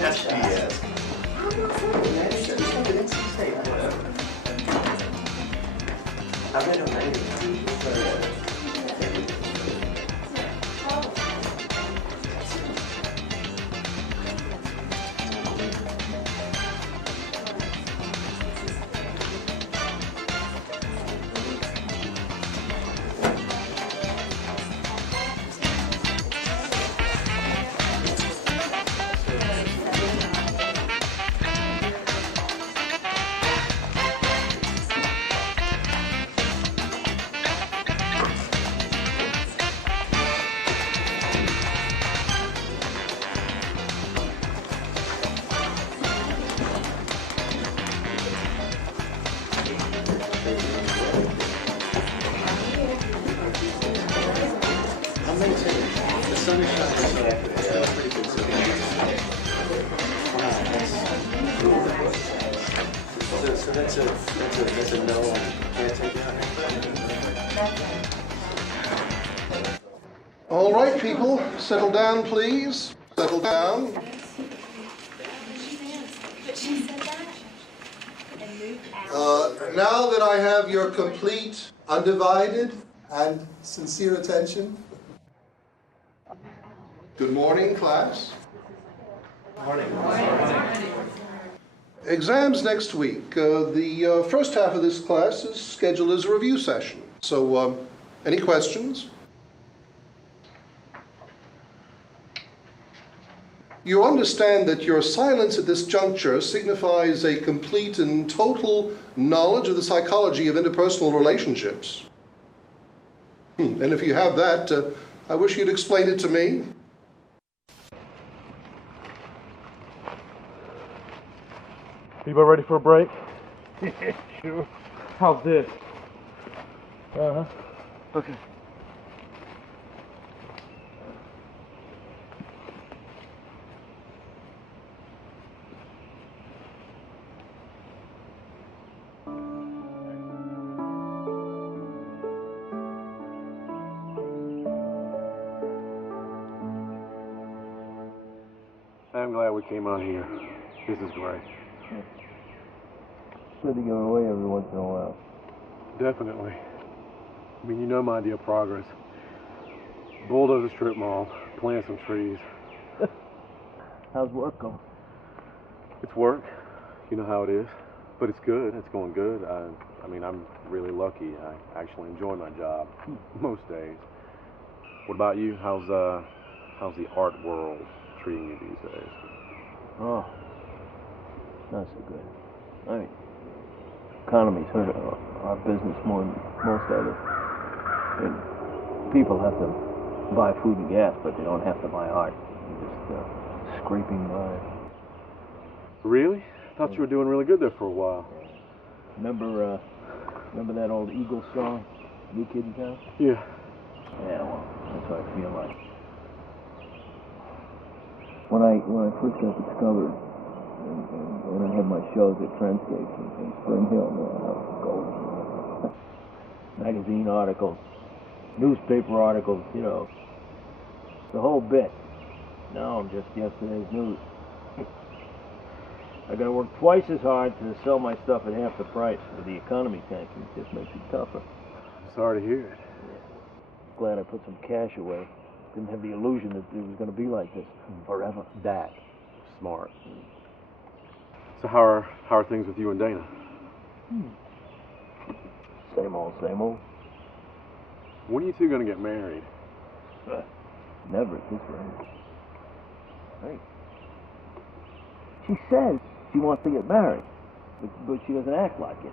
Yes, he is. I read on that. The sun is shining, so it's pretty good. So that's a no. Can't take it. All right, people, settle down, please. Settle down. Now that I have your complete, undivided, and sincere attention. Good morning, class. Morning. Exams next week. The first half of this class is scheduled as a review session. So, any questions? You understand that your silence at this juncture signifies a complete and total knowledge of the psychology of interpersonal relationships. And if you have that, I wish you'd explain it to me. People ready for a break? Sure. How's this? Uh-huh. Okay. I'm glad we came out here. This is great. Good to go away every once in a while. Definitely. I mean, you know my idea of progress. Bulldoze a strip mall, plant some trees. How's work going? It's work. You know how it is. But it's good. It's going good. I mean, I'm really lucky. I actually enjoy my job most days. What about you? How's the art world treating you these days? Oh, not so good. I mean, economy's hurt our business more than most others. And people have to buy food and gas, but they don't have to buy art. They're just scraping by. Really? Thought you were doing really good there for a while. Remember that old Eagle song, New Kid in Town? Yeah. Yeah, well, that's what I feel like. When I first got discovered, and I had my shows at Trendscapes in Spring Hill, man, I was golden. Magazine articles, newspaper articles, you know, the whole bit. Now I'm just yesterday's news. I gotta work twice as hard to sell my stuff at half the price. With the economy tanking, it just makes it tougher. Sorry to hear it. Yeah. Glad I put some cash away. Didn't have the illusion that it was gonna be like this forever. That. Smart. So how are things with you and Dana? Same old, same old. When are you two gonna get married? Never at this rate. Hey. She says she wants to get married, but she doesn't act like it.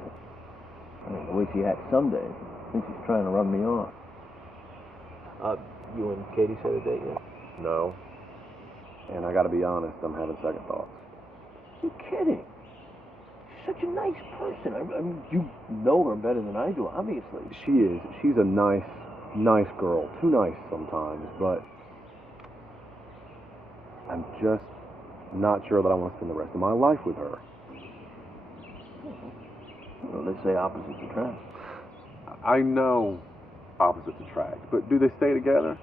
I mean, the way she acts some days, I think she's trying to run me off. You and Katie set a date yet? No. And I gotta be honest, I'm having second thoughts. You're kidding. She's such a nice person. I mean, you know her better than I do, obviously. She is. She's a nice girl. Too nice sometimes, but I'm just not sure that I want to spend the rest of my life with her. Well, they say opposites attract. I know opposites attract, but do they stay together?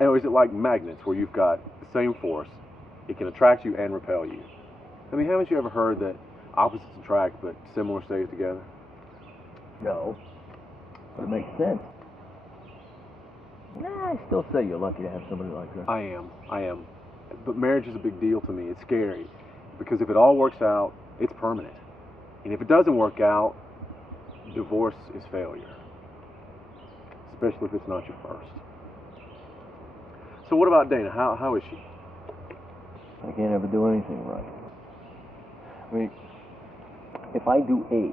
Or is it like magnets where you've got the same force, it can attract you and repel you? I mean, haven't you ever heard that opposites attract but similar stays together? No, but it makes sense. Nah, I still say you're lucky to have somebody like her. I am. But marriage is a big deal to me. It's scary. Because if it all works out, it's permanent. And if it doesn't work out, divorce is failure. Especially if it's not your first. So what about Dana? How is she? I can't ever do anything right. I mean, if I do A,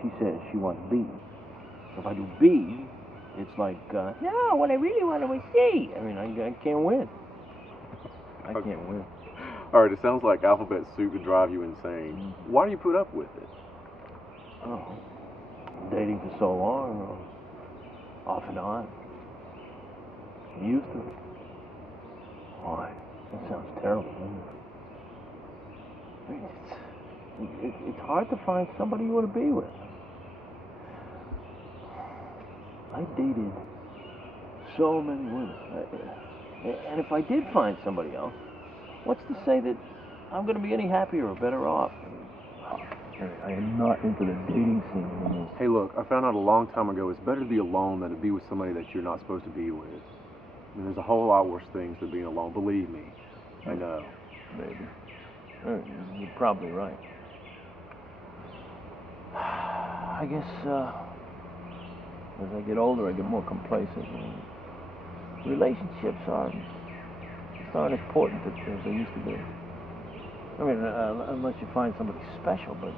she says she wants B. If I do B, it's like, no, what I really want was C. I mean, I can't win. I can't win. All right, it sounds like alphabet soup would drive you insane. Why do you put up with it? Oh, dating for so long, off and on. Used to. Why? That sounds terrible, doesn't it? I mean, it's hard to find somebody you want to be with. I dated so many women. And if I did find somebody else, what's to say that I'm going to be any happier or better off? I am not into the dating scene anymore. Hey, look, I found out a long time ago it's better to be alone than to be with somebody that you're not supposed to be with. I mean, there's a whole lot worse things than being alone. Believe me. I know. Maybe. You're probably right. I guess, as I get older, I get more complacent. Relationships aren't as important as they used to be. I mean, unless you find somebody special, but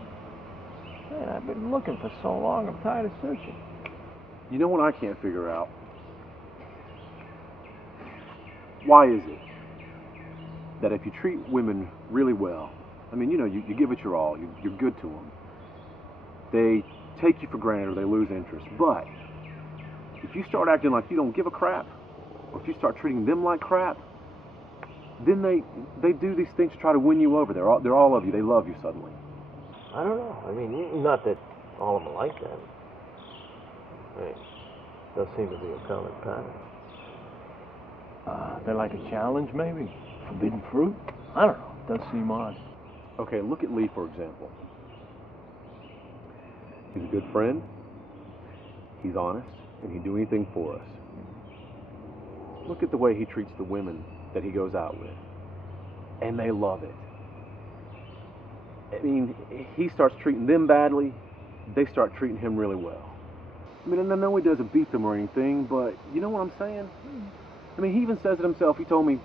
man, I've been looking for so long, I'm tired of searching. You know what I can't figure out? Why is it that if you treat women really well, I mean, you know, you give it your all, you're good to them, they take you for granted or they lose interest, but if you start acting like you don't give a crap, or if you start treating them like crap, then they do these things to try to win you over. They're all of you. They love you suddenly. I don't know. I mean, not that all of them are like that. I mean, does seem to be a common pattern. They're like a challenge, maybe? Forbidden fruit? I don't know. It does seem odd. Okay, look at Lee, for example. He's a good friend. He's honest, and he'd do anything for us. Look at the way he treats the women that he goes out with. And they love it. I mean, he starts treating them badly, they start treating him really well. I mean, and I know he doesn't beat them or anything, but you know what I'm saying? I mean, he even says it himself. He told me,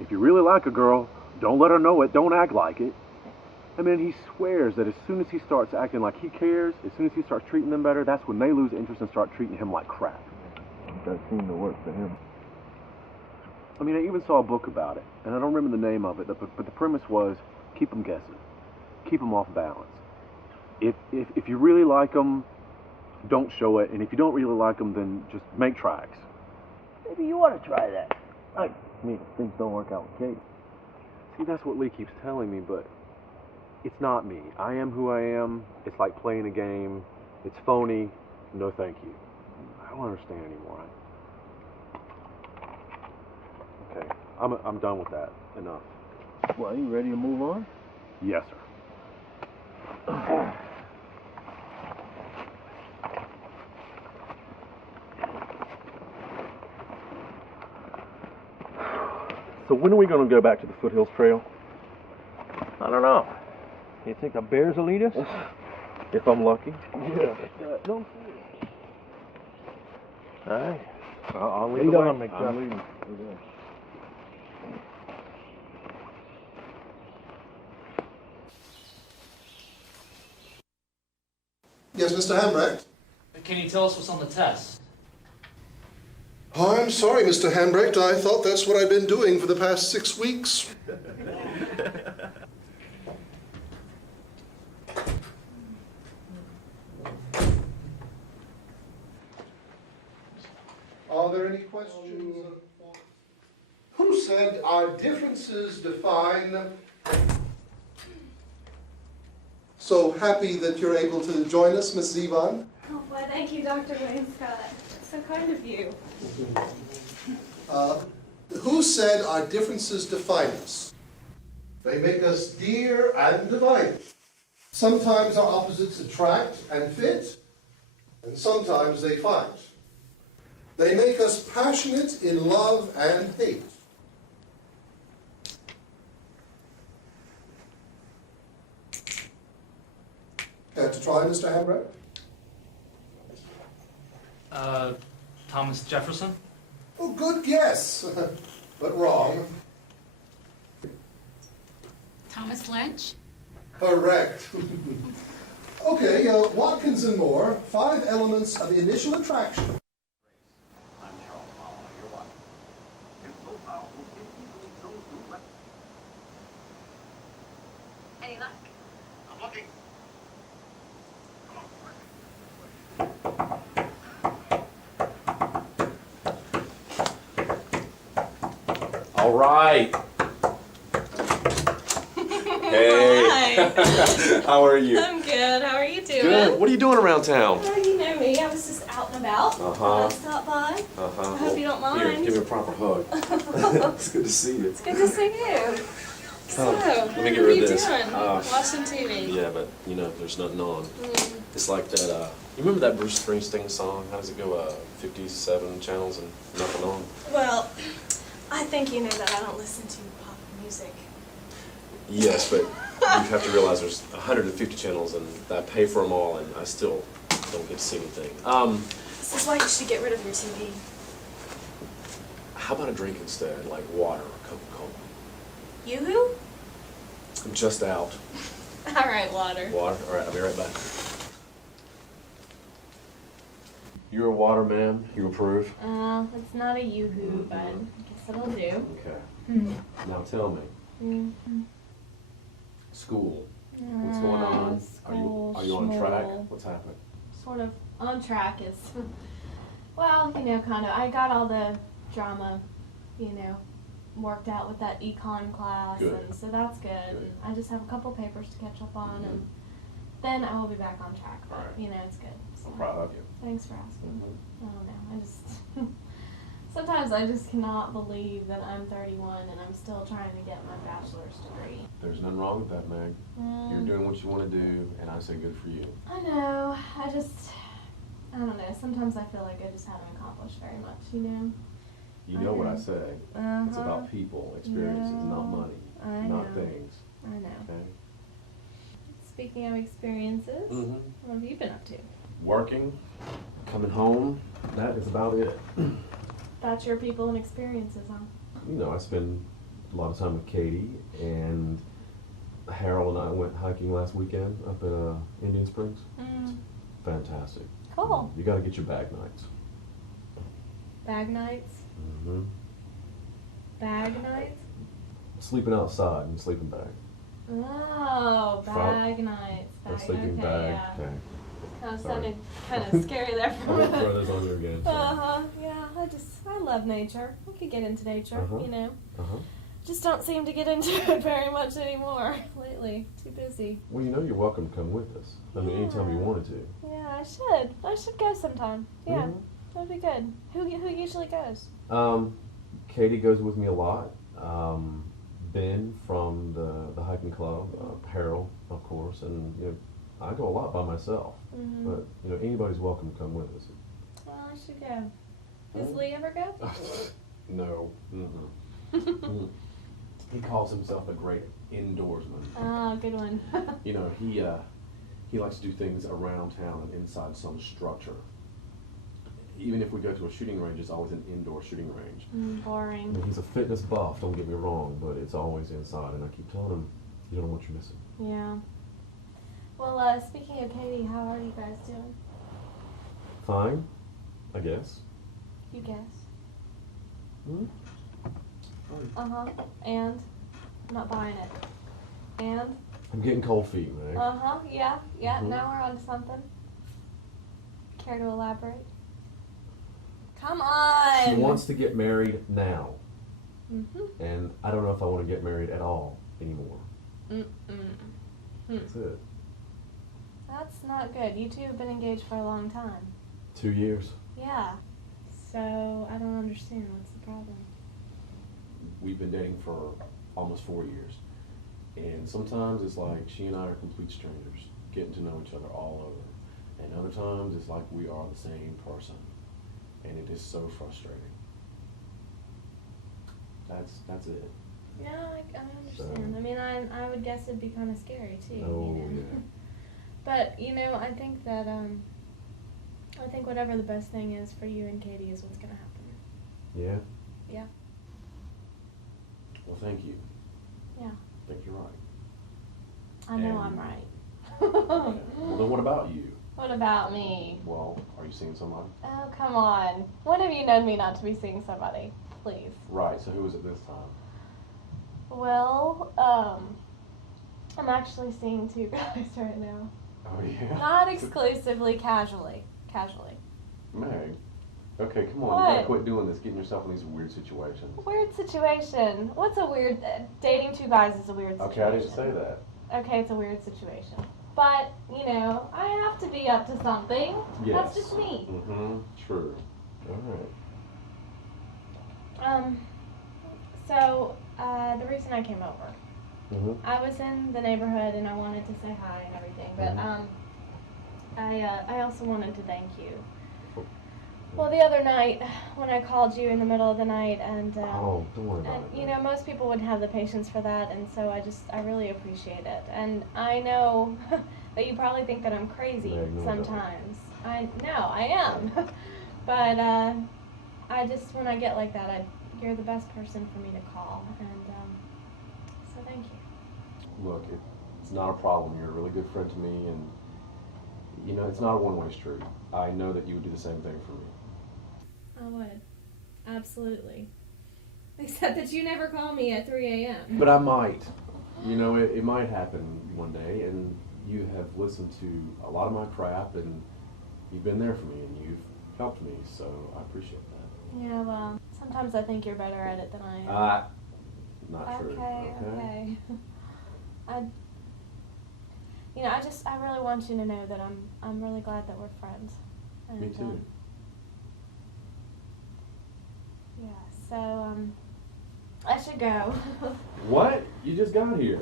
if you really like a girl, don't let her know it, don't act like it. I mean, he swears that as soon as he starts acting like he cares, as soon as he starts treating them better, that's when they lose interest and start treating him like crap. It does seem to work for him. I mean, I even saw a book about it, and I don't remember the name of it, but the premise was, keep them guessing. Keep them off balance. If you really like them, don't show it, and if you don't really like them, then just make tracks. Maybe you ought to try that. I mean, if things don't work out with Kate. See, that's what Lee keeps telling me, but it's not me. I am who I am. It's like playing a game. It's phony. No thank you. I don't understand anymore. Okay, I'm done with that. Enough. Well, you ready to move on? Yes, sir. So when are we going to go back to the Foothills Trail? I don't know. You think the bears will eat us? If I'm lucky. Yeah. Don't say it. All right. I'll lead Lead the way. on, McDuff. I'm leading. Yes, Mr. Hambrecht? Can you tell us what's on the test? Oh, I'm sorry, Mr. Hambrecht. I thought that's what I'd been doing for the past 6 weeks. Are there any questions? Who said our differences define? So happy that you're able to join us, Miss Zevon. Oh, why, thank you, Dr. Wainscott. So kind of you. Who said our differences define us? They make us dear and divided. Sometimes our opposites attract and fit, and sometimes they fight. They make us passionate in love and hate. Care to try, Mr. Hambrecht? Thomas Jefferson? Oh, good guess, but wrong. Thomas Lynch? Correct. Okay, Watkins and Moore, 5 elements of initial attraction. Any luck? I'm looking. All right. Hey. Hi. How are you? I'm good. How are you doing? Good. What are you doing around town? Oh, you know me. I was just out and about. Uh-huh. Stop by. Uh-huh. I hope you don't mind. Here, give me a proper hug. It's good to see you. It's good to see you. So, let me what get are rid you of this. doing? Watching TV. Yeah, but you know, there's nothing on. It's like that. You remember that Bruce Springsteen song? How does it go? 57 channels and nothing on. Well, I think you know that I don't listen to pop music. Yes, but you have to realize there's 150 channels, and I pay for them all, and I still don't get to see anything. This is why you should get rid of your TV. How about a drink instead, like water or Coca-Cola? Yoo-hoo? I'm just out. All right, water. Water? All right, I'll be right back. You're a water, ma'am? You approve? It's not a yoo-hoo, but I guess it'll do. Okay. Now tell me. School. What's going on? Are you on track? schmool. What's happening? Sort of on track is, well, you know, kind of. I got all the drama, you know, worked out with that econ class, Good. and so that's good. Good. And I just have a couple papers to catch up on, and then I will be back on track. But Alright. you know, it's good. So, I'm proud of you. thanks for asking. I don't know. I just sometimes I just cannot believe that I'm 31 and I'm still trying to get my bachelor's degree. There's nothing wrong with that, Meg. You're doing what you want to do, and I say good for you. I know. I don't know. Sometimes I feel like I just haven't accomplished very much, you know? You know what I say. It's about people, experiences, not money, I not know. things. I know. Okay? Speaking of experiences, Mm-hmm. what have you been up to? Working, coming home, that is about it. That's your people and experiences, huh? You know, I spend a lot of time with Katie, and Harold and I went hiking last weekend up at Indian Springs. Fantastic. Cool. You got to get your bag nights. Bag nights? Mm-hmm. Bag nights? Sleeping outside in a sleeping bag. Oh, bag nights. A sleeping okay, bag. yeah. Okay. Kind of Sorry. sounded kind of scary there for I a won't minute. throw those on you again. Sorry. Yeah, I love nature. I could get into nature, you know. Uh-huh. Just don't seem to get into it very much anymore lately. Too busy. Well, you know you're welcome to come with us. I mean, anytime you Yeah. wanted to. Yeah, I should. I should go sometime. Yeah, Mhm. that'd be good. Who usually goes? Katie goes with me a lot. Ben from the hiking club, Harold, of course, and you know, I go a lot by myself. Mm-hmm. But you know, anybody's welcome to come with us. Well, I should go. Does Lee ever go? No. Mm-mm. He calls himself a great indoorsman. Oh, good one. You know, he likes to do things around town and inside some structure. Even if we go to a shooting range, it's always an indoor shooting range. I Boring. mean, he's a fitness buff, don't get me wrong, but it's always inside, and I keep telling him, you don't know what you're missing. Yeah. Well, speaking of Katie, how are you guys doing? Fine, I guess. You guess. Hmm? Uh-huh. And? I'm not buying it. And? I'm getting cold feet, man. Uh-huh. Yeah. Yeah. Mhm. Now we're on to something. Care to elaborate? Come on! She wants to get married now, Mm-hmm. and I don't know if I want to get married at all anymore. That's it. That's not good. You two have been engaged for a long time. 2 years. Yeah. so I don't understand. What's the problem? We've been dating for almost 4 years. And sometimes it's like she and I are complete strangers, getting to know each other all over. And other times it's like we are the same person. And it is so frustrating. That's it. Yeah, I understand. I mean, I would guess it'd be kind of scary too. Oh, you know? yeah. But I think that I think whatever the best thing is for you and Katie is what's gonna happen. Yeah? Yeah. Well, thank you. Yeah. I think you're right. I know And- I'm right. Well, then what about you? What about me? Well, are you seeing somebody? Oh, come on. When have you known me not to be seeing somebody? Please. Right, so who is it this time? Well, I'm actually seeing 2 guys right now. Oh, yeah? Not exclusively, casually. Casually. Meg. Okay, come on. You What? gotta quit doing this, getting yourself in these weird situations. Weird situation. What's a weird... dating 2 guys is a weird situation. Okay, I didn't say that. Okay, it's a weird situation. But, I have to be up to something. Yes. That's just me. Mm-hmm, true. Alright. So, the reason I came over, Mm-hmm. I was in the neighborhood and I wanted to say hi and everything, but, I also wanted to thank you. Well, the other night, when I called you in the middle of the night, and Oh, don't worry about and it. most people wouldn't have the patience for that, and so I really appreciate it. And I know that you probably think that I'm crazy Yeah, no, sometimes. I am, but when I get like that, you're the best person for me to call, and so thank you. Look, it's not a problem. You're a really good friend to me, and it's not a one-way street. I know that you would do the same thing for me. I would, absolutely. Except that you never call me at 3 a.m. But I might. It might happen one day, and you have listened to a lot of my crap, and you've been there for me, and you've helped me, so I appreciate that. Yeah, well, sometimes I think you're better at it than I am. Not true. Okay. I really want you to know that I'm really glad that we're friends. And, Me too. Yeah, so, I should go. What? You just got here.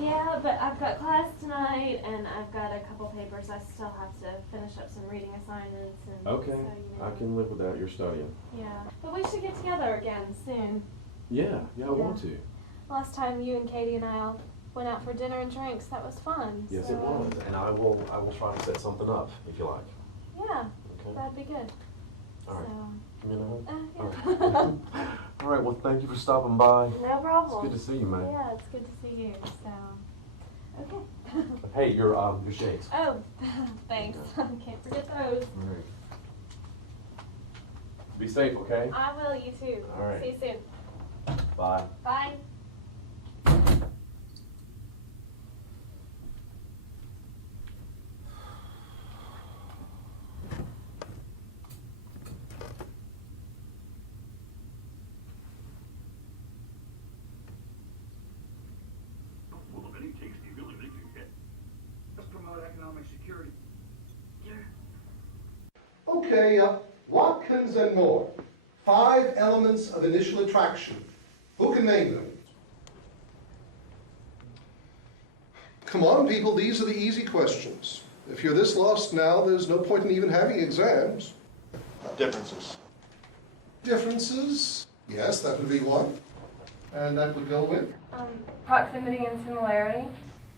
Yeah, but I've got class tonight, and I've got a couple papers I still have to finish up some reading assignments, and Okay, so, I can live with that. You're studying. Yeah, but we should get together again soon. Yeah, I want to. Last time you and Katie and I all went out for dinner and drinks, that was fun. Yes, so, it was, and I will try to set something up if you like. Yeah, Okay. that'd be good. All right. So, All right. yeah. All right. Well, thank you for stopping by. No problem. It's good to see you, man. Yeah, it's good to see you. So, okay. Hey, your shades. Oh, thanks. Can't forget those. All right. Be safe, okay? I will. You too. All right. See you soon. Bye. Bye. Full of any taste you really think you get. Let's promote economic security. Okay, Watkins and more. 5 elements of initial attraction. Who can name them? Come on, people, these are the easy questions. If you're this lost now, there's no point in even having exams. Differences. Differences? Yes, that would be one. And that would go with? Proximity and similarity.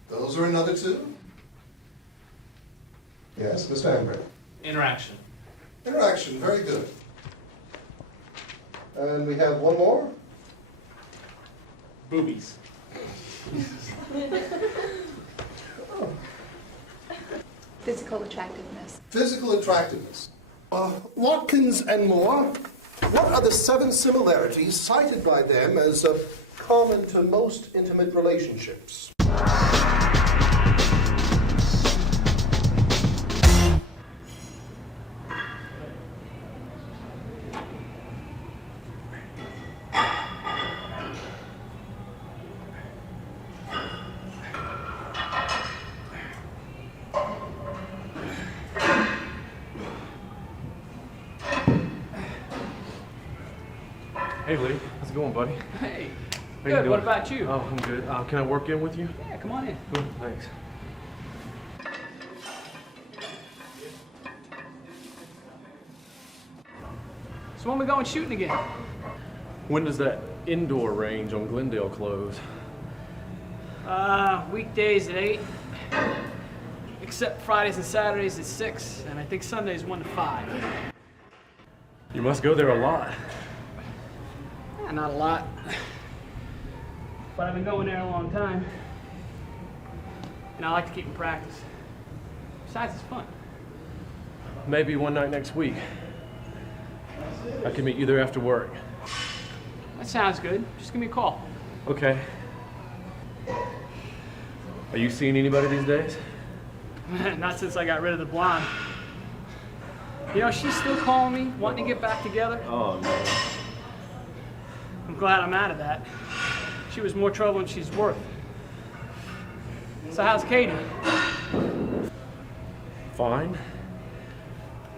Those are another 2. Yes, Mr. Amber. Interaction. Interaction, very good. And we have one more. Boobies. Physical attractiveness. Physical attractiveness. Watkins and more. What are the 7 similarities cited by them as common to most intimate relationships? Hey Lee, how's it going, buddy? Hey, How you good. What doing? about you? Oh, I'm good. Can I work in with you? Yeah, come on in. Cool, thanks. So when we going shooting again? When does that indoor range on Glendale close? Weekdays at 8, except Fridays and Saturdays at 6, and I think Sundays 1 to 5. You must go there a lot. Yeah, not a lot, but I've been going there a long time, and I like to keep in practice. Besides, it's fun. Maybe one night next week. I can meet you there after work. That sounds good. Just give me a call. Okay. Are you seeing anybody these days? Not since I got rid of the blonde. You know, she's still calling me, wanting to get back together. Oh, no. I'm glad I'm out of that. She was more trouble than she's worth. So how's Katie? Fine.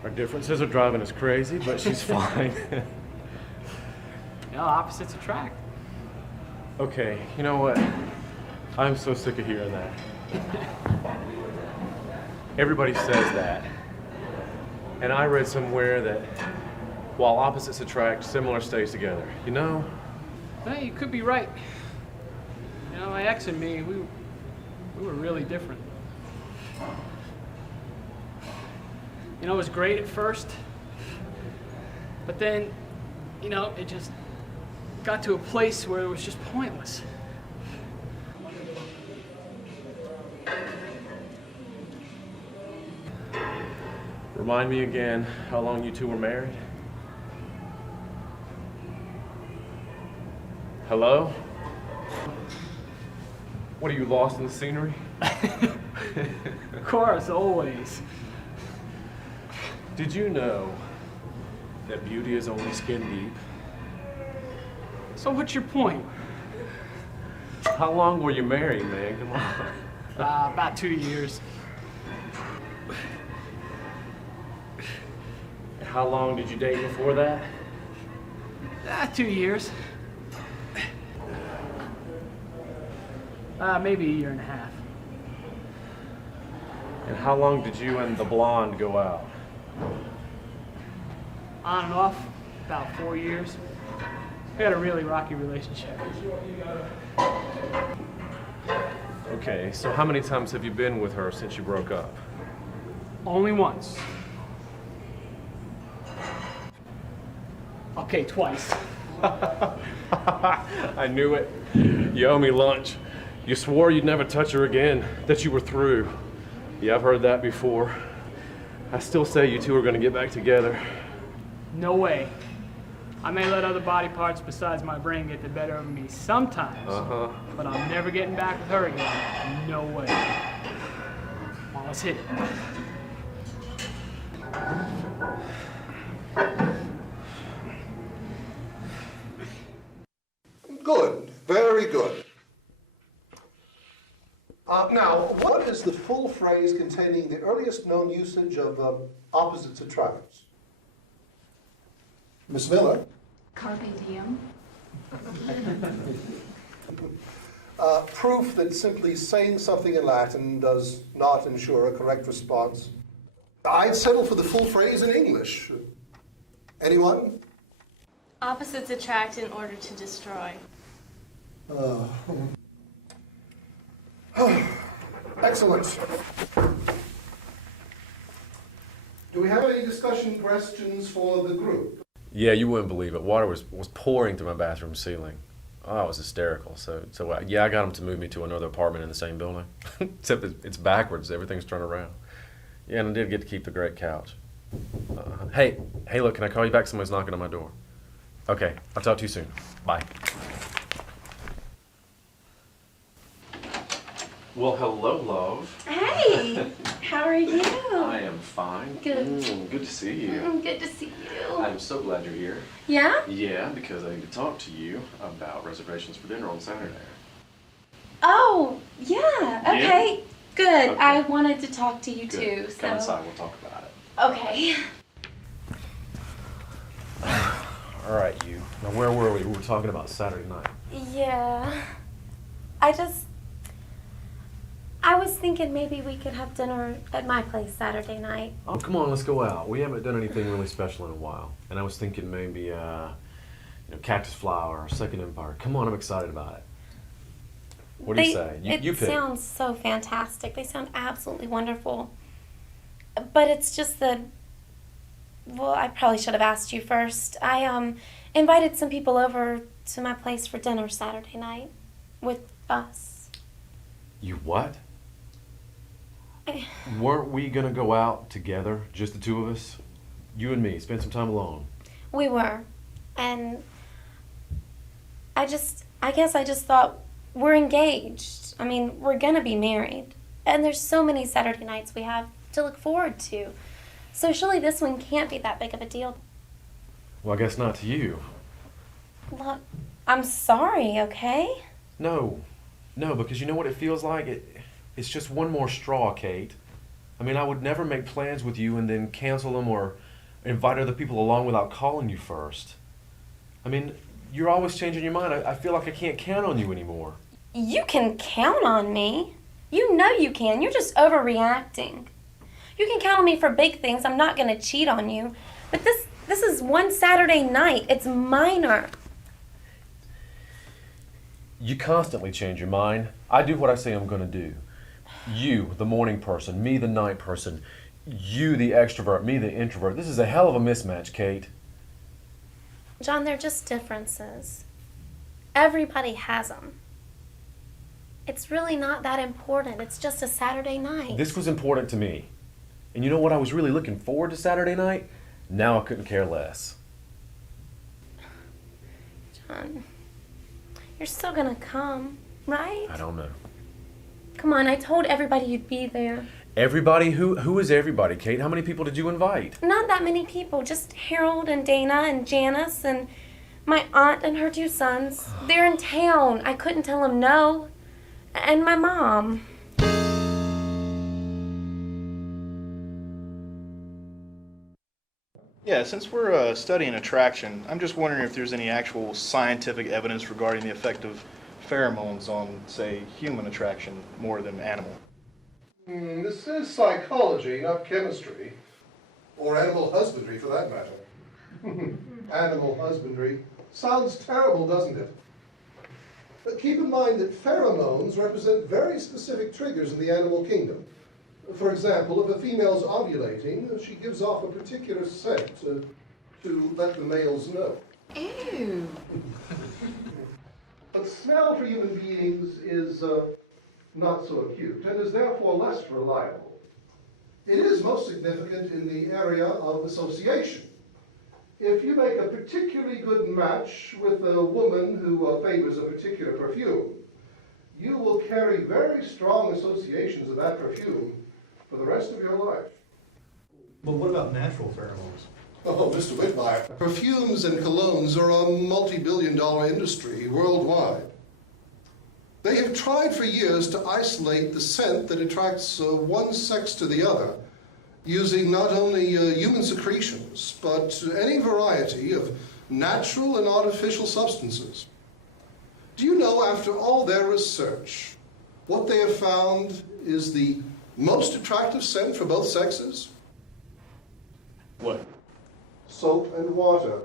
Our differences are driving us crazy, but she's fine. You know, opposites attract. Okay, you know what? I'm so sick of hearing that. Everybody says that. And I read somewhere that while opposites attract, similar stays together. You know? Well, you could be right. You know, my ex and me, we were really different. You know, it was great at first, but then, you know, it just got to a place where it was just pointless. Remind me again how long you two were married? Hello? What, are you lost in the scenery? Of course, always. Did you know that beauty is only skin deep? So what's your point? How long were you married, man? Come on. About 2 years. How long did you date before that? 2 years. Maybe a year and a half. And how long did you and the blonde go out? On and off, about 4 years. We had a really rocky relationship. Okay, so how many times have you been with her since you broke up? Only once. Okay, twice. I knew it. You owe me lunch. You swore you'd never touch her again, that you were through. Yeah, I've heard that before. I still say you two are going to get back together. No way. I may let other body parts besides my brain get the better of me sometimes, but I'm never getting back with her again. No way. Come on, let's hit it. Good, very good. Now, what is the full phrase containing the earliest known usage of opposites attract? Miss Miller? Carpe diem. Proof that simply saying something in Latin does not ensure a correct response. I'd settle for the full phrase in English. Anyone? Opposites attract in order to destroy. Excellent. Do we have any discussion questions for the group? Yeah, you wouldn't believe it. Water was pouring through my bathroom ceiling. Oh, it was hysterical. So yeah, I got them to move me to another apartment in the same building. Except it's backwards. Everything's turned around. Yeah, and I did get to keep the great couch. Hey, look, can I call you back? Someone's knocking on my door. Okay, I'll talk to you soon. Bye. Well, hello, love. Hey, how are you? I am fine. Good. Good to see you. Good to see you. I'm so glad you're here. Yeah? Yeah, because I need to talk to you about reservations for dinner on Saturday. Oh, yeah. Okay. Good. Okay. I wanted to talk to you too. Come So. inside, we'll talk about it. Okay. All right, you. Now, where were we? We were talking about Saturday night. Yeah. I was thinking maybe we could have dinner at my place Saturday night. Oh, come on, let's go out. We haven't done anything really special in a while. And I was thinking maybe, Cactus Flower or Second Empire. Come on, I'm excited about it. What do you say? You It pick. sounds so fantastic. They sound absolutely wonderful. But it's just that, well, I probably should have asked you first. I invited some people over to my place for dinner Saturday night with us. You what? Weren't we gonna go out together, just the two of us? You and me, spend some time alone. We were. And I guess I just thought, we're engaged. I mean, we're gonna be married. And there's so many Saturday nights we have to look forward to. So surely this one can't be that big of a deal. Well, I guess not to you. Look, I'm sorry, okay? No, because you know what it feels like? It's just one more straw, Kate. I mean, I would never make plans with you and then cancel them or invite other people along without calling you first. I mean, you're always changing your mind. I feel like I can't count on you anymore. You can count on me. You know you can. You're just overreacting. You can count on me for big things. I'm not going to cheat on you. But this is one Saturday night. It's minor. You constantly change your mind. I do what I say I'm going to do. You, the morning person, me, the night person. You, the extrovert, me, the introvert. This is a hell of a mismatch, Kate. John, they're just differences. Everybody has them. It's really not that important. It's just a Saturday night. This was important to me. And you know what? I was really looking forward to Saturday night. Now I couldn't care less. John, you're still gonna come, right? I don't know. Come on, I told everybody you'd be there. Everybody? Who is everybody, Kate? How many people did you invite? Not that many people, just Harold and Dana and Janice and my aunt and her 2 sons. They're in town. I couldn't tell them no. And my mom. Yeah, since we're studying attraction, I'm just wondering if there's any actual scientific evidence regarding the effect of pheromones on, say, human attraction more than animal. This is psychology, not chemistry. Or animal husbandry, for that matter. Animal husbandry. Sounds terrible, doesn't it? But keep in mind that pheromones represent very specific triggers in the animal kingdom. For example, if a female's ovulating, she gives off a particular scent to let the males know. Ew. But smell for human beings is not so acute and is therefore less reliable. It is most significant in the area of association. If you make a particularly good match with a woman who favors a particular perfume, you will carry very strong associations of that perfume for the rest of your life. But what about natural pheromones? Oh, Mr. Whitmire, perfumes and colognes are a multi-billion-dollar industry worldwide. They have tried for years to isolate the scent that attracts one sex to the other, using not only human secretions, but any variety of natural and artificial substances. Do you know, after all their research, what they have found is the most attractive scent for both sexes? What? Soap and water.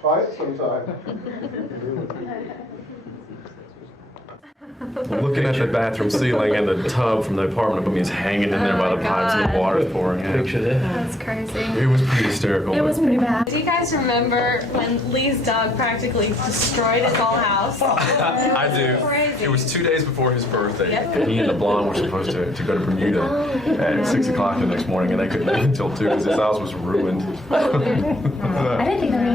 Try it sometime. Looking at the bathroom ceiling and the tub from the apartment above me is hanging in there by the pipes and the water's pouring in. Picture that. That's crazy. It was pretty hysterical. It was pretty bad. Do you guys remember when Lee's dog practically destroyed his whole house? I do. Crazy. It was 2 days before his birthday. Yep. And he and the blonde were supposed to go to Bermuda at 6 o'clock the next morning, and they couldn't leave until 2 because his house was ruined. I didn't think they were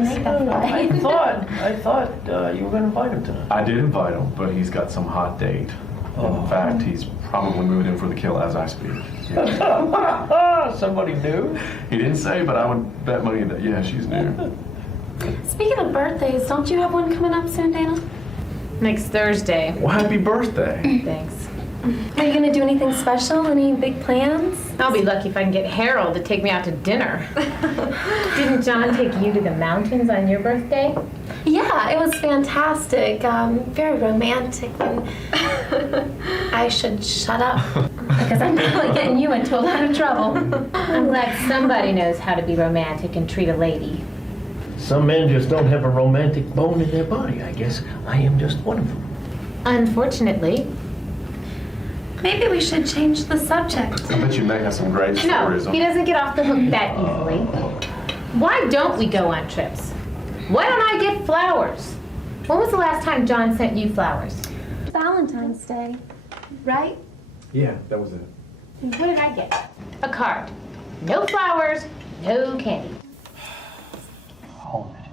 make that I thought you were going to invite him tonight. I did invite him, but he's got some hot date. In fact, he's probably moving in for the kill as I speak. Yeah. Somebody new? He didn't say, but I would bet money that, yeah, she's new. Speaking of birthdays, don't you have one coming up soon, Dana? Next Thursday. Well, happy birthday. Thanks. Are you gonna do anything special? Any big plans? I'll be lucky if I can get Harold to take me out to dinner. Didn't John take you to the mountains on your birthday? Yeah, it was fantastic. Very romantic, and I should shut up because I'm really getting you into a lot of trouble. I'm glad somebody knows how to be romantic and treat a lady. Some men just don't have a romantic bone in their body. I guess I am just one of them. Unfortunately. Maybe we should change the subject. I bet you may have some great No, stories. he doesn't get off the hook that easily. Why don't we go on trips? Why don't I get flowers? When was the last time John sent you flowers? Valentine's Day, right? Yeah, that was it. What did I get? A card. No flowers, no candy. Hold it.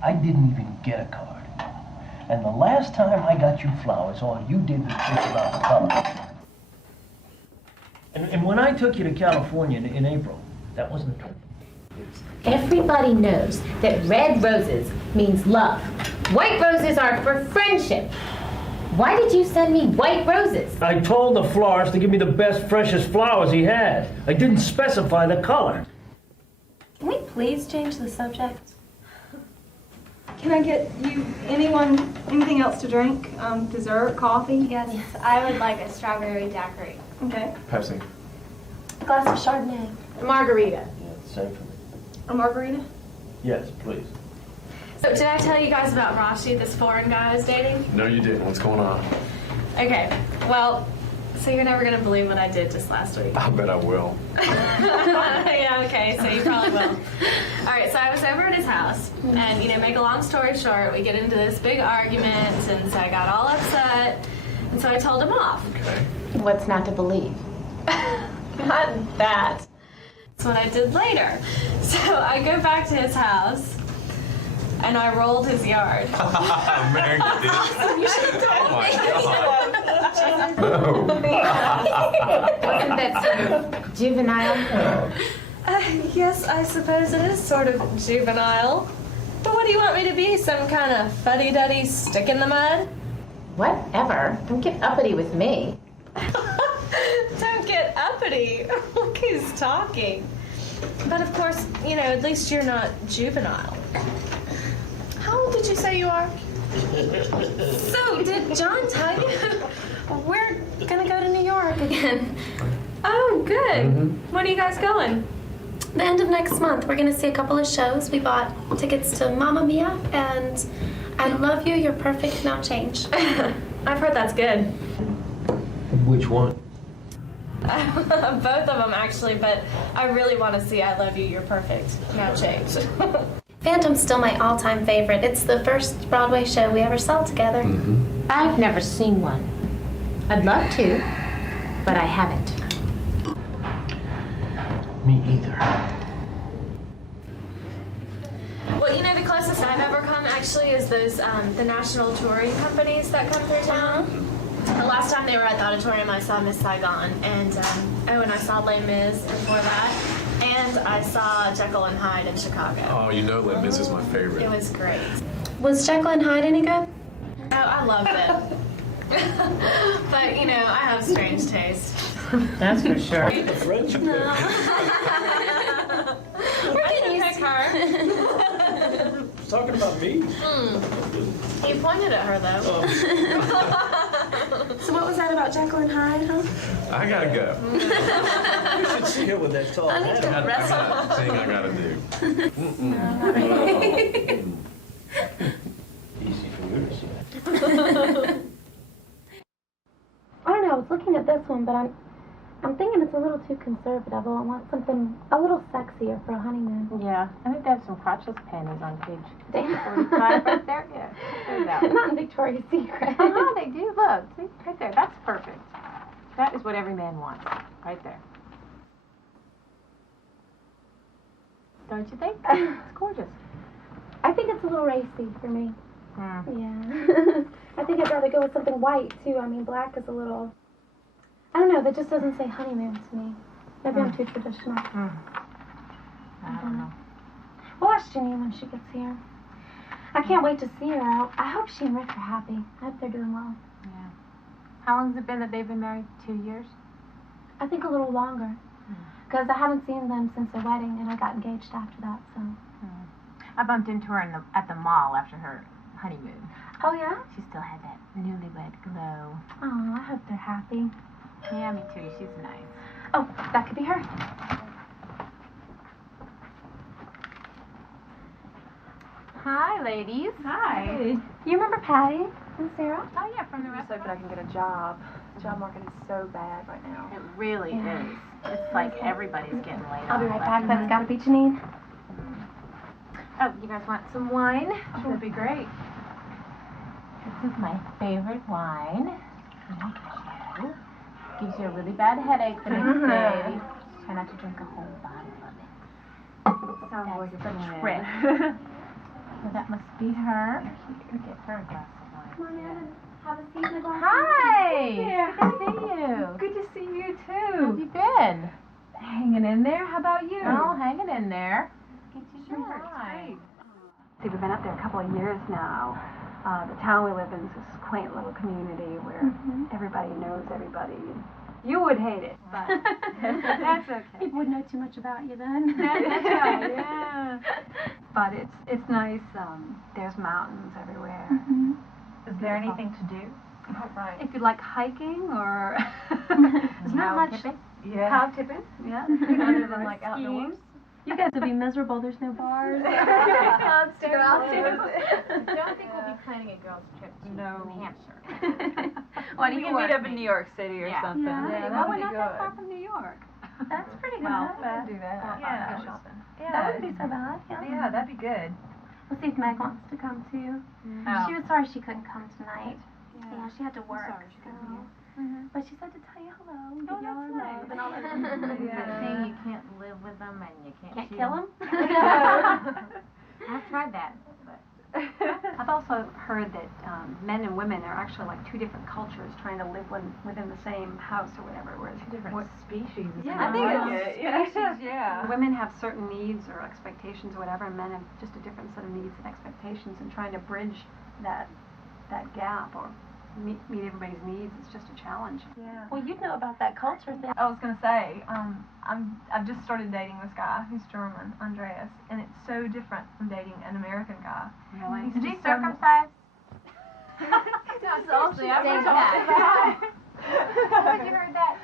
I didn't even get a card. And the last time I got you flowers, all you did was think about color. And when I took you to California in April, that wasn't true. Everybody knows that red roses means love. White roses are for friendship. Why did you send me white roses? I told the florist to give me the best, freshest flowers he had. I didn't specify the color. Can we please change the subject? Can I get you, anything else to drink? Dessert, coffee? Yes, I would like a strawberry daiquiri. Okay. Pepsi. A glass of Chardonnay. Margarita. Yeah, same for me. A margarita? Yes, please. So did I tell you guys about Rashi, this foreign guy I was dating? No, you didn't. What's going on? Okay, well, so you're never gonna believe what I did just last week. I bet I will. Yeah, okay, so you probably will. All right, so I was over at his house, and make a long story short, we get into this big argument, and so I got all upset, and so I told him off. Okay. What's not to believe? Not that. That's what I did later. So I go back to his house, and I rolled his yard. Mary, you did. You should have told me. Wasn't that sort of juvenile? Yes, I suppose it is sort of juvenile. But what do you want me to be? Some kind of fuddy-duddy stick in the mud? Whatever. Don't get uppity with me. Don't get uppity. Look who's talking. But of course, at least you're not juvenile. How old did you say you are? So, did John tell you? We're gonna go to New York again. Oh, good. When are you guys going? The end of next month, we're gonna see a couple of shows. We bought tickets to Mamma Mia and I Love You, You're Perfect, Now Change. I've heard that's good. Which one? Both of them, actually, but I really want to see I Love You, You're Perfect, Now Change. Phantom's still my all-time favorite. It's the first Broadway show we ever saw together. I've never seen one. I'd love to, but I haven't. Me either. Well, the closest I've ever come, actually, is those, the national touring companies that come through town. The last time they were at the auditorium, I saw Miss Saigon, and and I saw Les Mis before that, and I saw Jekyll and Hyde in Chicago. Oh, Les Mis is my favorite. It was great. Was Jekyll and Hyde any good? Oh, I loved it. But, I have strange taste. That's for sure. The friendship No. I didn't pick her. Talking about me? You pointed at her, though. So what was that about Jekyll and Hyde, huh? I gotta go. You should see her with that tall I need hat. to I wrestle. got a thing I gotta do. Easy for you to see. I don't know, I was looking at this one, but I'm thinking it's a little too conservative. I want something a little sexier for a honeymoon. Yeah, I think they have some crotchless panties on page Damn. 45 right there. Yeah, there's that one. Not in Victoria's Secret. Oh, they do. Look, see, right there. That's perfect. That is what every man wants, right there. Don't you think? It's gorgeous. I think it's a little racy for me. Mm. Yeah. I think I'd rather go with something white, too. I mean, black is a little... I don't know, that just doesn't say honeymoon to me. Maybe I'm too traditional. I don't know. We'll ask Jenny when she gets here. I can't wait to see her. I hope she and Rick are happy. I hope they're doing well. Yeah. How long has it been that they've been married? 2 years? I think a little longer. Because I haven't seen them since their wedding, and I got engaged after that, so. I bumped into her at the mall after her honeymoon. Oh, yeah? She still had that newlywed glow. Oh, I hope they're happy. Yeah, me too. She's nice. Oh, that could be her. Hi, ladies. Hi. You remember Patty and Sarah? Oh, yeah, from the I'm just restaurant. hoping I can get a job. The job market is so bad right now. It really is. It's like everybody's getting laid off. I'll be right back. That's gotta be Janine. Oh, you guys want some wine? Oh, that'd be great. This is my favorite wine. Thank you. Gives you a really bad headache the next day. Try not to drink a whole bottle of it. Sounds like a That's the plan. trick. Well, that must be her. You get her a glass of wine. Come on in and have a seat in the glass. Hi! Good to see you. Good to see you How too. have you been? Hanging in there. How about you? Oh, hanging in there. Get you Sure, some it's wine. great. See, we've been up there a couple of years now. The town we live in is this quaint little community where everybody knows everybody. You would hate it, but that's okay. People would know too much about you then. That's right, yeah. But it's nice. There's mountains everywhere. Is there anything to do? Oh, right. If you like hiking or there's not much. Tipping? Yeah. Cow tipping. Yeah. Other than like outdoors. You guys would be miserable. There's no bars. Clubs to go out to. I don't think we'll be planning a girls' trip to New Hampshire. We can meet up in New York City or Yeah. something. Yeah, that would we're be not good. that far from New York. That's pretty good. Well, we can do that. Yeah. Go shopping. That wouldn't be so bad. Yeah, that'd be good. We'll see if Meg wants to come too. Oh. She was sorry she couldn't come tonight. Yeah, she had to work. sorry she couldn't be so. But she said to tell you hello and give y'all that's her nice. love and all that. That thing you can't live with them and you can't Can't shoot kill him? I've tried that. But I've also heard that men and women are actually like two different cultures trying to live within the same house or whatever. Whereas two different species. Yeah, I think species, yeah. Women have certain needs or expectations or whatever, and men have just a different set of needs and expectations, and trying to bridge that gap or meet everybody's needs is just a challenge. Yeah. Well, you'd know about that culture thing. I was gonna say, I've just started dating this guy who's German, Andreas, and it's so different from dating an American guy. Really? He's Is he just so circumcised? That's all she I've ever heard talks that. about. Haven't you heard that?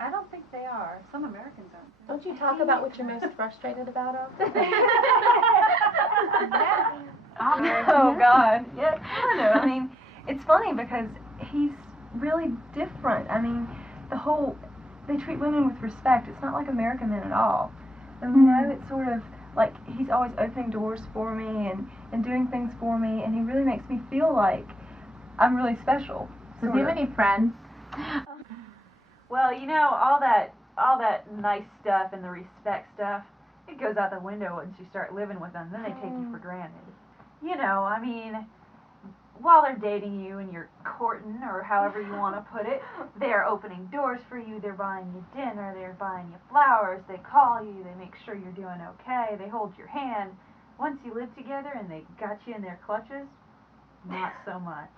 I don't think they are. Some Americans aren't. Don't you talk about what you're most frustrated about often? Oh God. Yeah, kind of. I mean, it's funny because he's really different. I mean, they treat women with respect. It's not like American men at all. And you know, it's sort of like he's always opening doors for me and doing things for me, and he really makes me feel like I'm really special. Does he have any friends? Well, you know, all that nice stuff and the respect stuff, it goes out the window once you start living with them. Then they take you for granted. You know, I mean, while they're dating you and you're courting, or however you want to put it, they're opening doors for you, they're buying you dinner, they're buying you flowers, they call you, they make sure you're doing okay, they hold your hand. Once you live together and they got you in their clutches, not so much.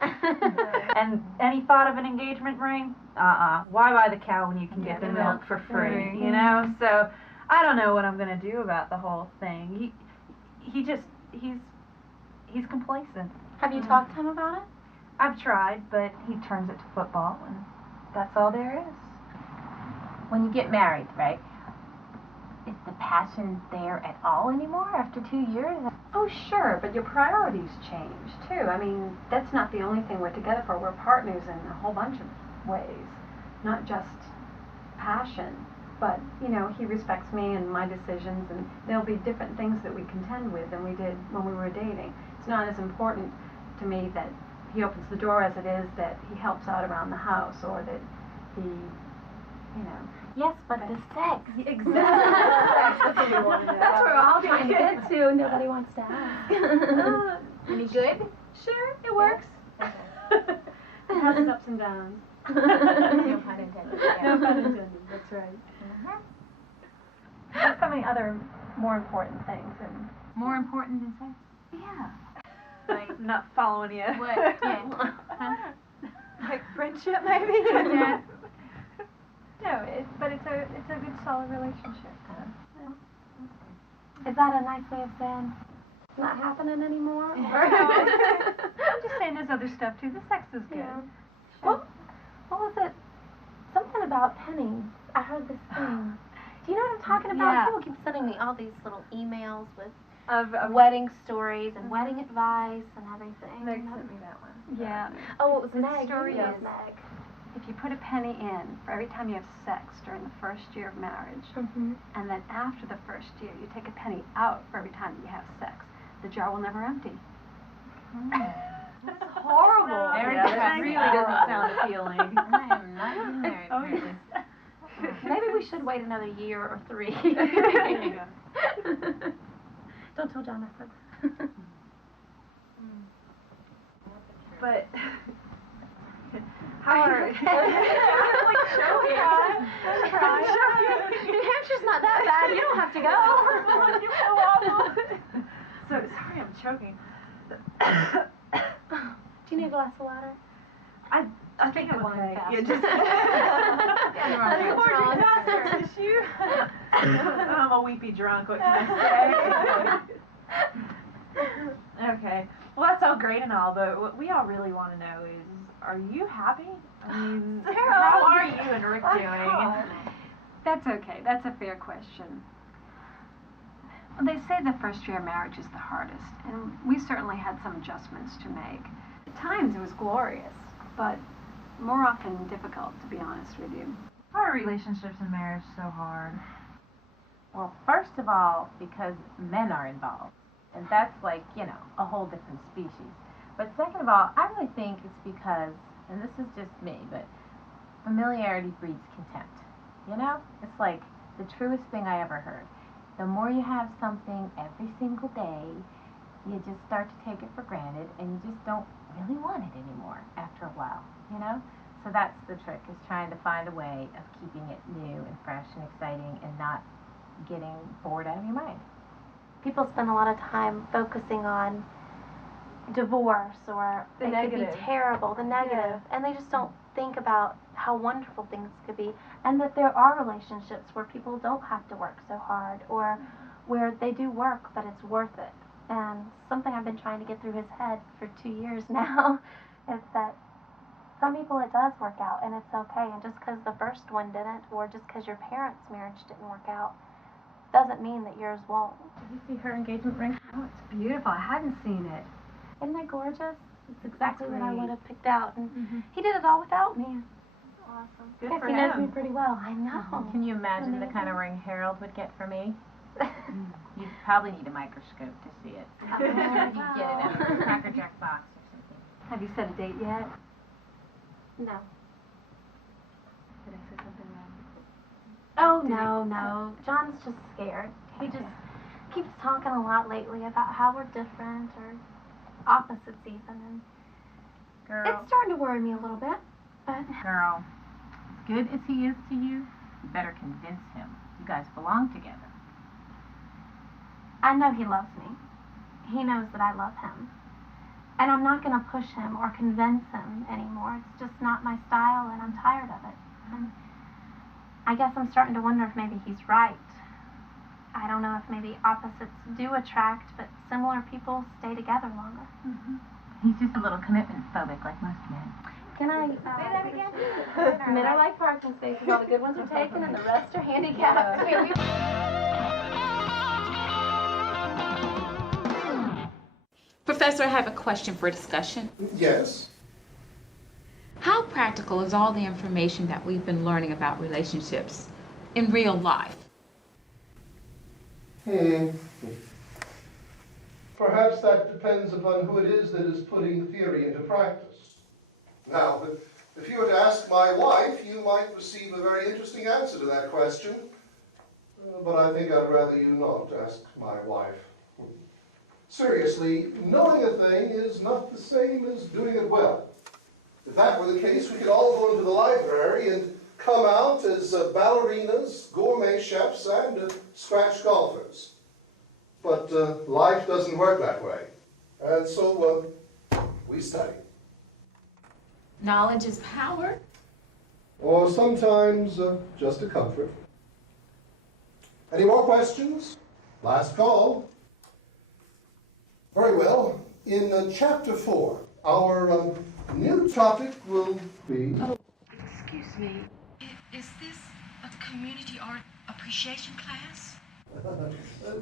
And any thought of an engagement ring? Why buy the cow when you can get the milk for free, you know? So, I don't know what I'm going to do about the whole thing. He's complacent. Have you talked to him about it? I've tried, but he turns it to football, and that's all there is. When you get married, right? Is the passion there at all anymore after 2 years? Oh, sure, but your priorities change too. I mean, that's not the only thing we're together for. We're partners in a whole bunch of ways, not just passion. But, you know, he respects me and my decisions, and there'll be different things that we contend with than we did when we were dating. It's not as important to me that he opens the door as it is that he helps out around the house, or that he, you know. Yes, but the sex. Exactly. That's what we wanted to That's know. where we're all trying to get to. Nobody wants to ask. Any good? Sure, it works. It has its ups and downs. No pun intended. No pun intended, that's right. There's so many other more important things, and More important than sex? yeah. I'm not following you. What? Yeah. Huh? Like friendship, maybe? Yeah. No, but it's a good solid relationship. Is that a nice way of saying it's not happening anymore? I'm just saying there's other stuff too. The sex is good. Yeah. What was it? Something about pennies. I heard this thing. Do you know what I'm talking about? Yeah. People keep sending me all these little emails with Of wedding stories and wedding advice and everything. Meg sent me that one. Yeah. Oh, it was The Meg. story It was is- Meg. If you put a penny in for every time you have sex during the first year of marriage, Mm-hmm. and then after the first year, you take a penny out for every time you have sex, the jar will never empty. That's horrible. Very Yeah, that stressful. really doesn't sound appealing. I am not even married. Oh, apparently. Maybe we should wait another year or 3. There you go. Don't tell John I said that. But how are I'm like choking. New Hampshire's not that bad. You don't have to go. You feel awful. So sorry, I'm choking. Do you need a glass of water? I think I'm okay. fast. Yeah, just That's what's wrong. That's issue. I'm a weepy drunk. What can I say? Okay. Well, that's all great and all, but what we all really want to know is, are you happy? I mean, how are you and Rick doing? That's okay. That's a fair question. Well, they say the first year of marriage is the hardest, and we certainly had some adjustments to make. At times it was glorious, but more often difficult, to be honest with you. Why are relationships and marriage so hard? Well, first of all, because men are involved. And that's like, you know, a whole different species. But second of all, I really think it's because, and this is just me, but familiarity breeds contempt. You know? It's like the truest thing I ever heard. The more you have something every single day, you just start to take it for granted and you just don't really want it anymore after a while, you know? So that's the trick, is trying to find a way of keeping it new and fresh and exciting and not getting bored out of your mind. People spend a lot of time focusing on divorce or The it could negative. be terrible, the negative, and they just don't think about how wonderful things could be, and that there are relationships where people don't have to work so hard, or where they do work but it's worth it. And something I've been trying to get through his head for 2 years now is that some people it does work out and it's okay, and just because the first one didn't, or just because your parents' marriage didn't work out, doesn't mean that yours won't. Did you see her engagement ring? Oh, it's beautiful. I hadn't seen it. Isn't that gorgeous? It's exactly what I great. would have picked out, and he did it all without me. Awesome. Good Guess for he knows him. me pretty well. I know. Can you imagine the kind of ring Harold would get for me? You'd probably need a microscope to see it. Oh, You get it out of a Cracker Jack box or something. Have you set a date yet? No. Did I say something wrong? Oh, no. John's just scared. He just keeps talking a lot lately about how we're different, or opposites even, and Girl, it's starting to worry me a little bit, but girl, as good as he is to you, you better convince him. You guys belong together. I know he loves me. He knows that I love him. And I'm not going to push him or convince him anymore. It's just not my style, and I'm tired of it. And I guess I'm starting to wonder if maybe he's right. I don't know if maybe opposites do attract, but similar people stay together longer. He's just a little commitment phobic like most men. Can I say that again? Men are like parking spaces. All the good ones are taken, and the rest are handicapped. Here we Professor, I have a question for discussion. Yes. How practical is all the information that we've been learning about relationships in real life? Perhaps that depends upon who it is that is putting theory into practice. Now, if you were to ask my wife, you might receive a very interesting answer to that question. But I think I'd rather you not ask my wife. Seriously, knowing a thing is not the same as doing it well. If that were the case, we could all go into the library and come out as ballerinas, gourmet chefs, and scratch golfers. But life doesn't work that way. And so we study. Knowledge is power. Or sometimes just a comfort. Any more questions? Last call. Very well. In Chapter 4, our new topic will be... Oh, excuse me. Is this a community art appreciation class?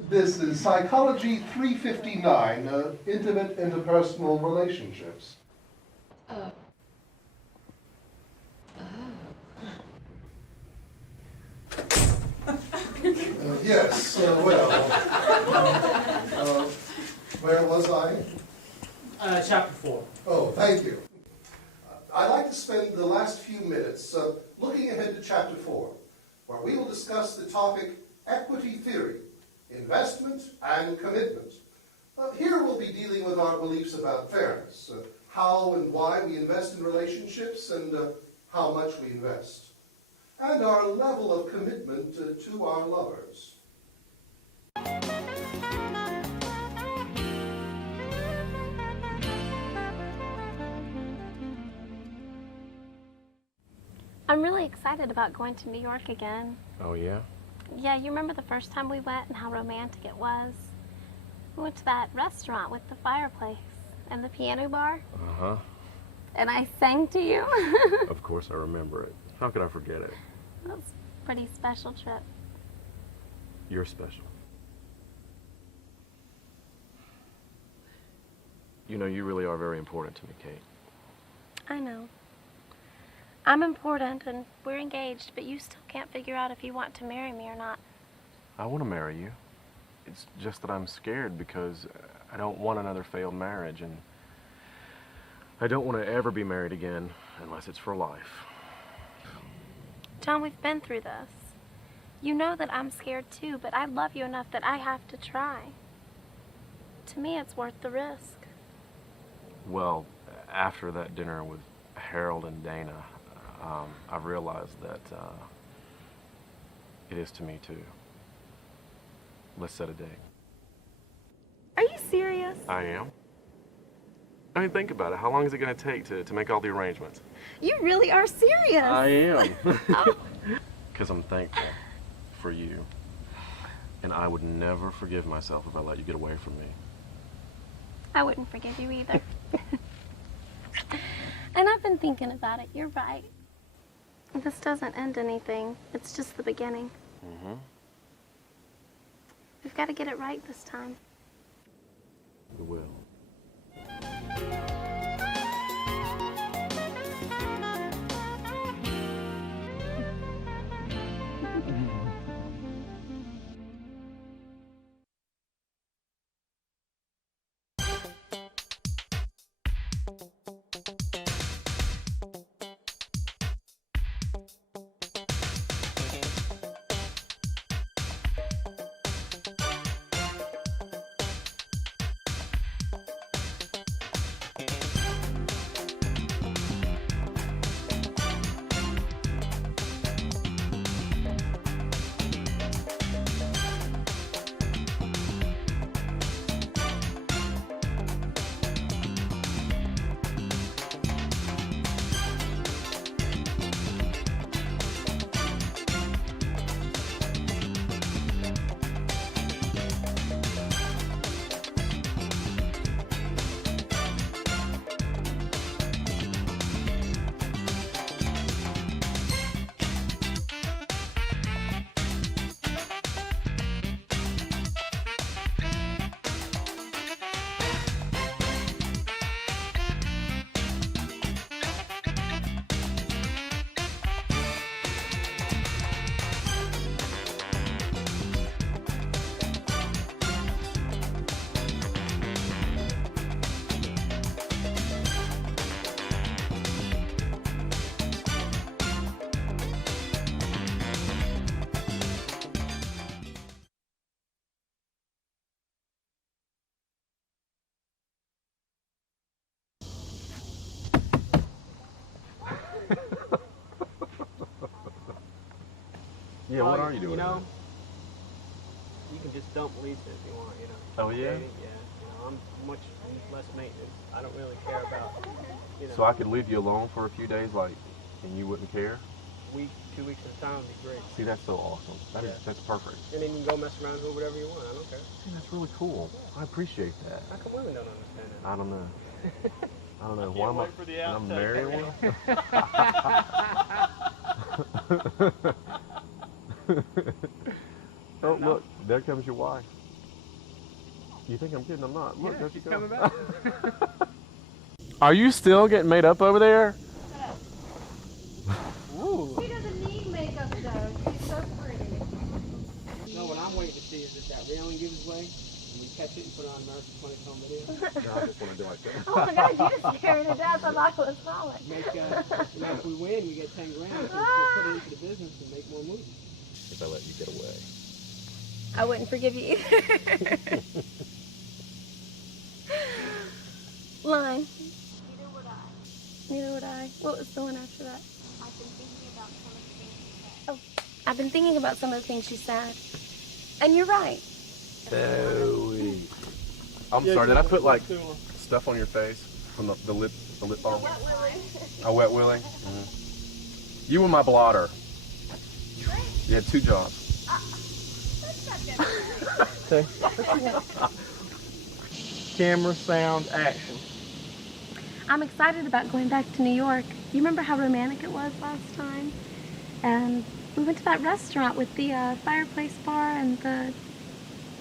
This is Psychology 359, Intimate Interpersonal Relationships. Yes, where was I? Chapter 4. Oh, thank you. I'd like to spend the last few minutes looking ahead to Chapter 4, where we will discuss the topic equity theory, investment and commitment. Here we'll be dealing with our beliefs about fairness, how and why we invest in relationships and how much we invest, and our level of commitment to our lovers. I'm really excited about going to New York again. Oh, yeah? Yeah, you remember the first time we went and how romantic it was? We went to that restaurant with the fireplace and the piano bar. Uh-huh. And I sang to you. Of course I remember it. How could I forget it? That was a pretty special trip. You're special. You know, you really are very important to me, Kate. I know. I'm important and we're engaged, but you still can't figure out if you want to marry me or not. I want to marry you. It's just that I'm scared because I don't want another failed marriage, and I don't want to ever be married again unless it's for life. John, we've been through this. You know that I'm scared too, but I love you enough that I have to try. To me, it's worth the risk. Well, after that dinner with Harold and Dana, I've realized that it is to me too. Let's set a date. Are you serious? I am. I mean, think about it. How long is it going to take to make all the arrangements? You really are serious. I am. Because I'm thankful for you. And I would never forgive myself if I let you get away from me. I wouldn't forgive you either. And I've been thinking about it. You're right. This doesn't end anything. It's just the beginning. Mm-hmm. We've got to get it right this time. We will. Yeah, what are you doing? You know, you can just dump Lisa if you want, you know. Oh, yeah? Yeah, you know, much less maintenance. I don't really care about, you know. So I could leave you alone for a few days, like, and you wouldn't care? Week, 2 weeks at a time would be great. See, that's so awesome. That's perfect. And then you can go mess around and do whatever you want. I don't care. See, that's really cool. I appreciate that. How come women don't understand that? I don't know. I don't know. Why am I? For the I'm married one. Oh, look, there comes your wife. You think I'm kidding? I'm not. Look, there she she's goes. coming back. Are you still getting made up over there? Ooh. She doesn't need makeup though. She's so pretty. No, what I'm waiting to see is if that railing gives way, and we catch it and put it on America's Funniest Home Video. No, I just want to do like that. Oh my God, you just scared me to death. I thought it was falling. Make, you know, if we win, we get 10 grand. So we'll put it into the business and make more movies. If I let you get away. I wouldn't forgive you either. Line. Neither would I. Neither would I. What was the one after that? I've been thinking about some of the things you said. Oh, I've been thinking about some of the things she said. And you're right. Bowie. I'm sorry, did I put like stuff on your face from the lip balm? A wet willy? Mm-hmm. You were my blotter. You had 2 jobs. Camera, sound, action. I'm excited about going back to New York. You remember how romantic it was last time? And we went to that restaurant with the fireplace bar and the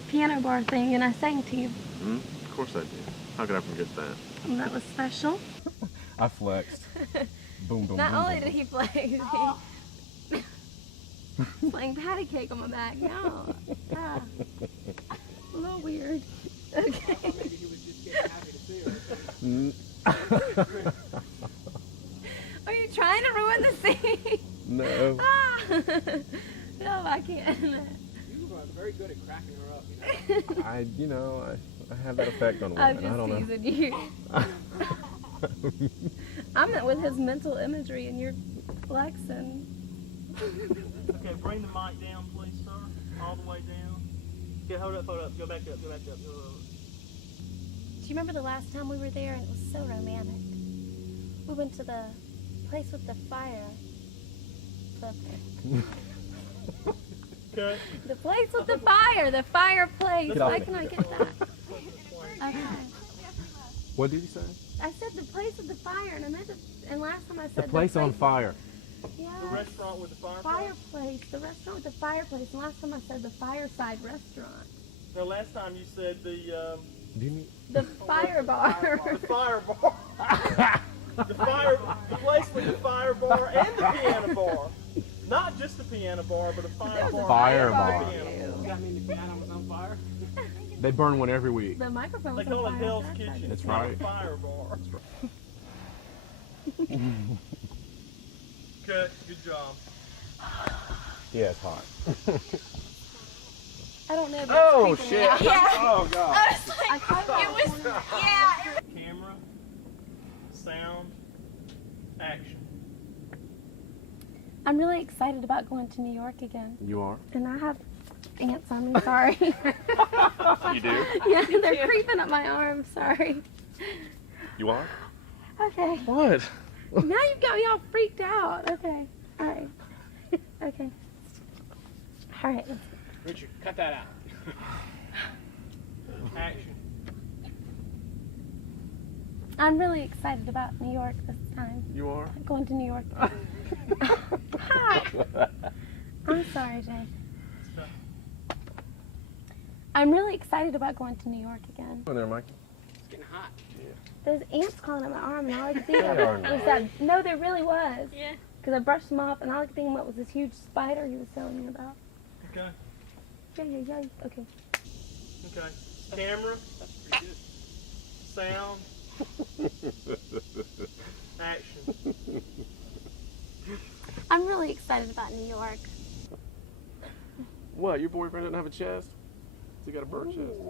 piano bar thing, and I sang to you. Of course I did. How could I forget that? And that was special. I flexed. Boom, boom, Not boom, only boom. did he play, he playing patty cake on my back. No. Ah. A little weird. Okay. Maybe he was just getting happy to see her. Are you trying to ruin the scene? No. Ah. No, I can't. You were very good at cracking her up, you know. I have that effect on women. I'm I don't just know. teasing you. I'm with his mental imagery and you're flexing. Okay, bring the mic down, please, sir. All the way down. Okay, hold up. Go back up. Go up. Do you remember the last time we were there and it was so romantic? We went to the place with the fire. Okay. The place with the fire, the fireplace. Get off Why me. can I get that? Okay. What did you say? I said the place with the fire, and I meant to, and last time I said The place on fire. Yeah. The restaurant with the fireplace? Fireplace. The restaurant with the fireplace. And last time I said the fireside restaurant. No, last time you said the Do you need... The fire bar. The fire bar. The place with the fire bar and the piano bar. Not just the piano bar, but a fire bar. Fire bar. Does that mean the piano was on fire? They burn one every week. The microphone was They call on it fire. Hell's Kitchen. That's It's not right. a fire bar. Good job. Yeah, it's hot. I don't know. But Oh, it's creeping me shit. out. Yeah. Oh, God. I was like, it was, yeah. Camera, sound, action. I'm really excited about going to New York again. You are? And I have ants on me, sorry. You do? Yeah, they're creeping up my arm, sorry. You are? Okay. What? Now you've got me all freaked out. Okay. All right. Okay. All right. Richard, cut that out. Action. I'm really excited about New York this time. You are? Going to New York. Hi. I'm sorry, Jay. I'm really excited about going to New York again. Go there, Mikey. It's getting hot. There's ants crawling up my arm, and all I could think They of are was that. No, there really was. Yeah. Because I brushed them off, and all I could think about was this huge spider he was telling me about. Okay. Yeah. Okay. Okay. Camera, sound, action. I'm really excited about New York. What, your boyfriend doesn't have a chest? He got a bird chest.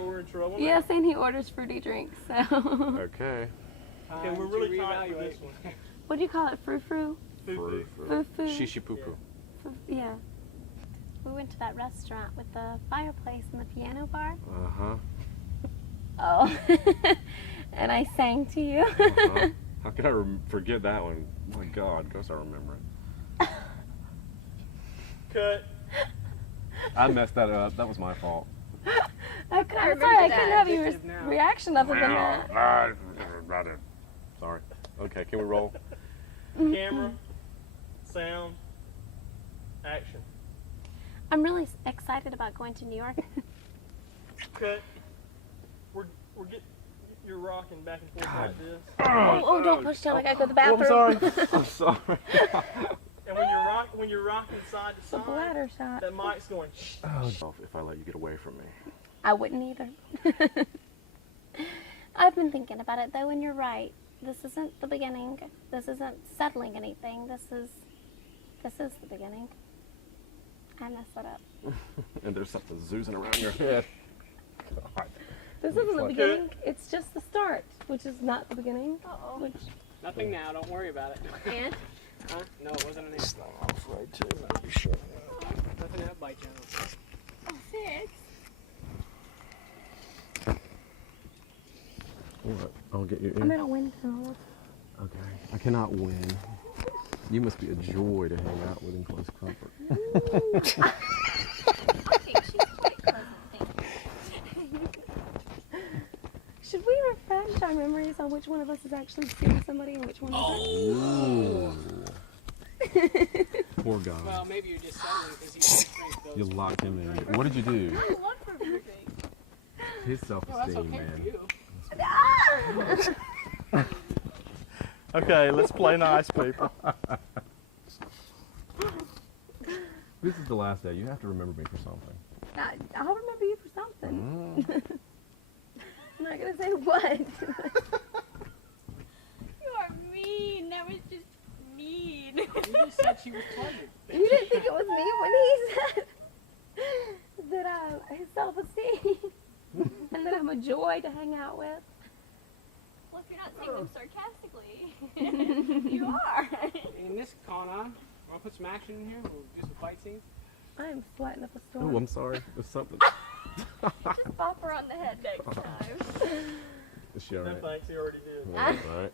We're in trouble. Yes, and he orders fruity drinks, so. Okay. Okay, we're really tight for this one. What do you call it? Frou-frou? Foo-foo. Foo-foo. Shishi poo poo. Yeah. We went to that restaurant with the fireplace and the piano bar. Uh-huh. Oh. And I sang to you. Uh-huh. How could I forget that one? My God, of course I remember it. Cut. I messed that up. That was my fault. I'm sorry, I couldn't have your reaction other than that. Sorry. Okay, can we roll? Camera, sound, action. I'm really excited about going to New York. Cut. We're getting. You're rocking back and forth like this. Oh, don't push down. I gotta go to the bathroom. I'm sorry. I'm sorry. And when you're rocking side to side, bladder shot. that mic's going. Oh, if I let you get away from me. I wouldn't either. I've been thinking about it though, and you're right. This isn't the beginning. This isn't settling anything. This is the beginning. I messed it up. And there's something zoozing around your head. God. This isn't the beginning. It's just the start, which is not the beginning. Uh-oh. Which... Nothing now. Don't worry about it. And? Huh? No, it wasn't an ant. off right too. I'll be sure. Nothing that bite you. Oh, thanks. What? I'll get you I'm in. gonna win tonight. Okay. I cannot win. You must be a joy to hang out with in close comfort. I think she's quite pleasant, thank you. Should we refresh our memories on which one of us is actually seeing somebody and which one isn't? Poor guy. Well, maybe you're just settling because you You locked him in. What did you do? I love for everything. His self-esteem, man. Okay, let's play nice, people. This is the last day. You have to remember me for something. I'll remember you for something. I'm not gonna say what. You are mean. That was just mean. You just said she was pleasant. You didn't think it was me when he said that his self-esteem and that I'm a joy to hang out with. Well, if you're not saying them sarcastically, you are. In this con on, I'll put some action in here. We'll do some fight scenes. I am sweating up a storm. Oh, I'm sorry. There's something. Just bop her on the head next time. Is she all No right? thanks, he already did. All right.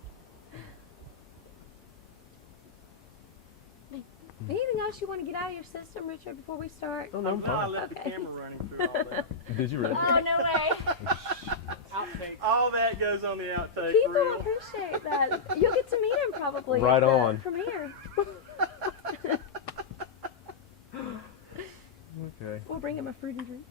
Anything else you want to get out of your system, Richard, before we start? Oh, no, I'm No, I fine. left the camera running through all that. Did you really? Oh, no way. Outtakes. All that goes on the outtake People reel. appreciate that. You'll get to meet him probably Right at the on. premiere. Okay. We'll bring him a fruity drink.